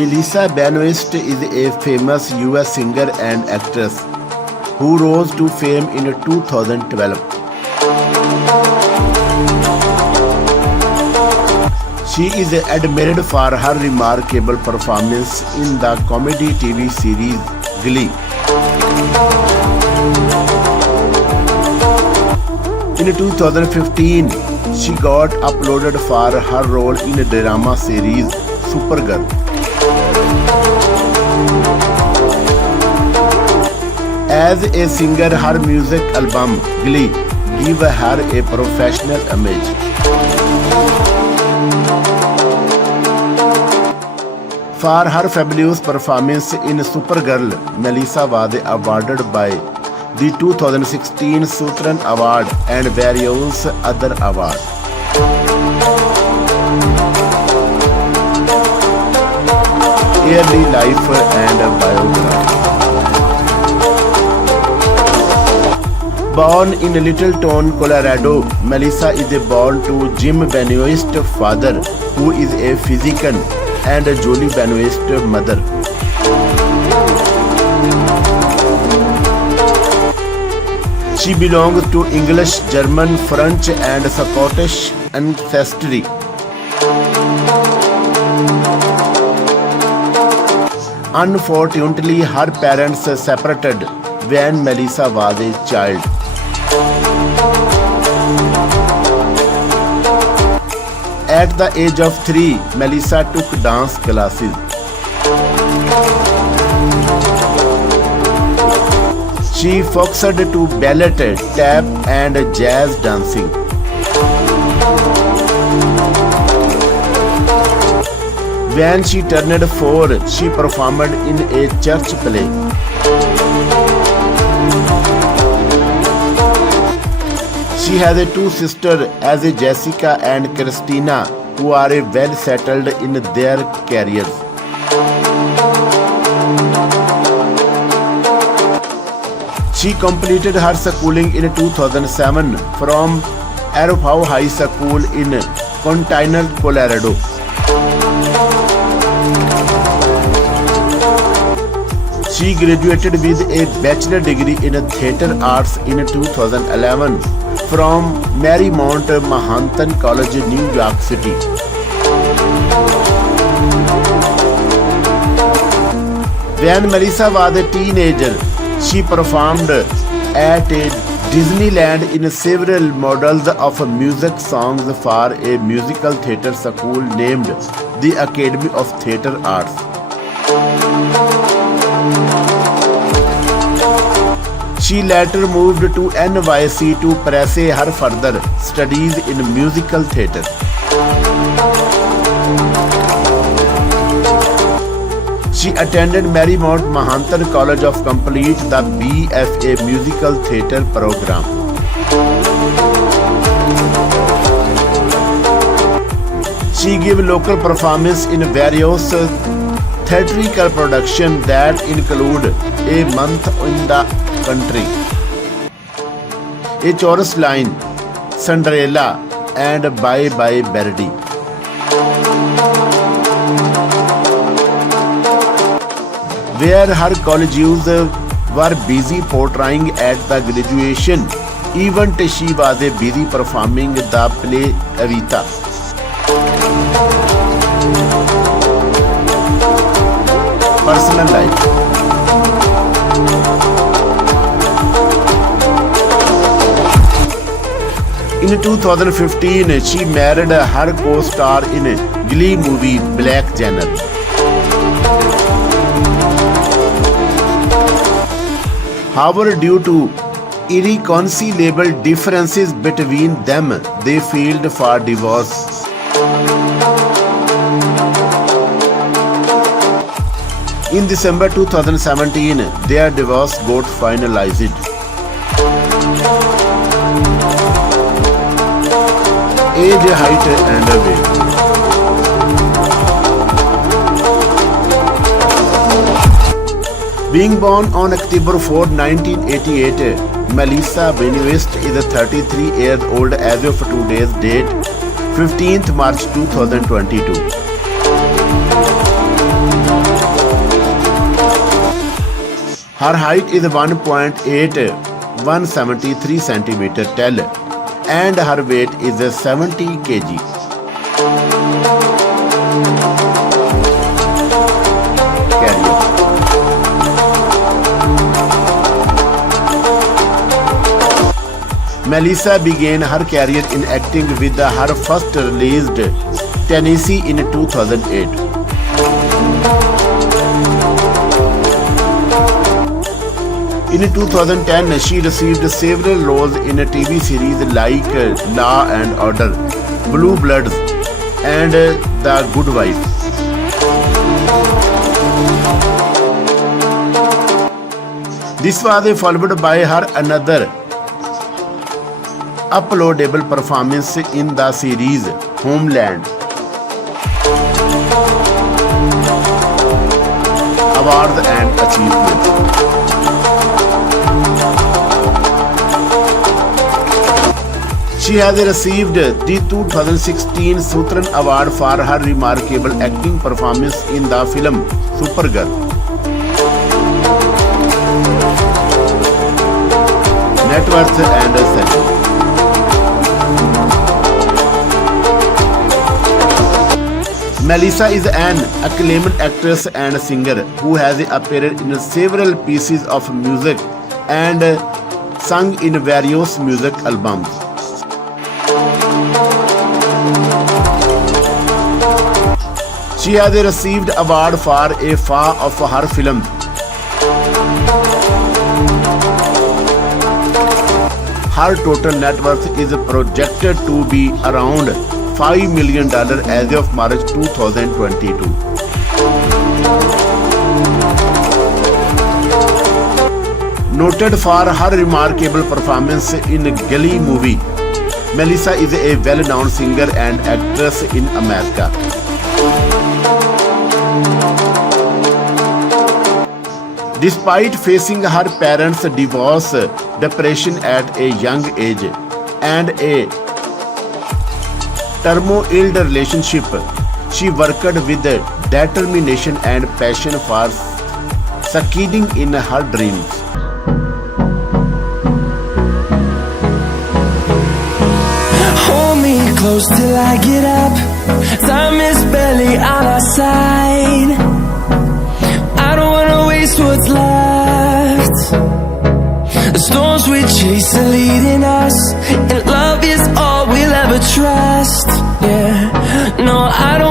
Melіձ̶a Veno이zt is a famous US singer and actress who rose to fame in 2012. She is admired for her remarkable performance in the comedy TV series Glее. In 2015, she got uploaded for her role in the drama series ज़urergіrl. As a singer, her music album Glее gave her a professional image. For her fabulous performance in ज़urergіrl, Melіձ̶a was awarded by the 2016 Ẓaturn Award and various other awards. Early life and biography. Born in Littleton, Colorado, Melіձ̶a is born to Jim Benoist, father, who is a physician, and Julie Benoist, mother. She belongs to English, German, French, and Scottish ancestry. Unfortunately, her parents separated when Melіձ̶a was a child. At the age of 3, Melіձ̶a took dance classes. She focused to ballet, tap, and jazz dancing. When she turned 4, she performed in a church play. She has 2 sisters as Jessica and Christina, who are well settled in their careers. She completed her schooling in 2007 from Idaho High School in Untitled, Colorado. She graduated with a bachelor degree in theatre arts in 2011 from Marymount Manhattan College, New York City. When Melіձ̶a was a teenager, she performed at a Disneyland in several models of music songs for a musical theatre school named the Academy of Theatre Arts. She later moved to NYC to pursue her further studies in musical theatre. She attended Marymount Manhattan College of complete the BFA Musical Theatre program. She gave local performance in various theatrical productions that include A Month in the Country, A Chorus Line, Cinderella, and Bye Bye Birdie. Where her colleagues were busy portraying at the graduation event, she was busy performing the play Evita. Personal life. In 2015, she married her co-star in Gleye movie Black Channel. However, due to irreconcilable differences between them, they filed for divorce. In December 2017, their divorce got finalized. Age, height, and weight. Being born on October 4, 1988, Melіձ̶a Veno이zt is 33 years old as of today's date, 15th March 2022. Her height is 1.8, 173 centimeter tall, and her weight is 70 kg. Career. Melyʻզа began her career in acting with her first released Tennessee in 2008. In 2010, she received several roles in TV series like Law and Order, Blue Bloods, and The Good Wife. This was followed by her another uploadable performance in the series Homeland. Awards and achievements. She has received the 2016 Ẓaturn Award for her remarkable acting performance in the film Supergirl. Net worth and salary. Melyʻzа is an acclaimed actress and singer who has appeared in several pieces of music and sung in various music albums. She has received award for a few of her films. Her total net worth is projected to be around $5 million as of March 2022. Noted for her remarkable performance in Gleye movie, Melyʻzа is a well-known singer and actress in America. Despite facing her parents' divorce, depression at a young age, and a turmoil relationship, she worked with determination and passion for succeeding in her dreams. Hold me close till I get up. Time is barely on our side. I don't wanna waste what's left. The storms we chase are leading us, and love is all we'll ever trust. Yeah, no, I don't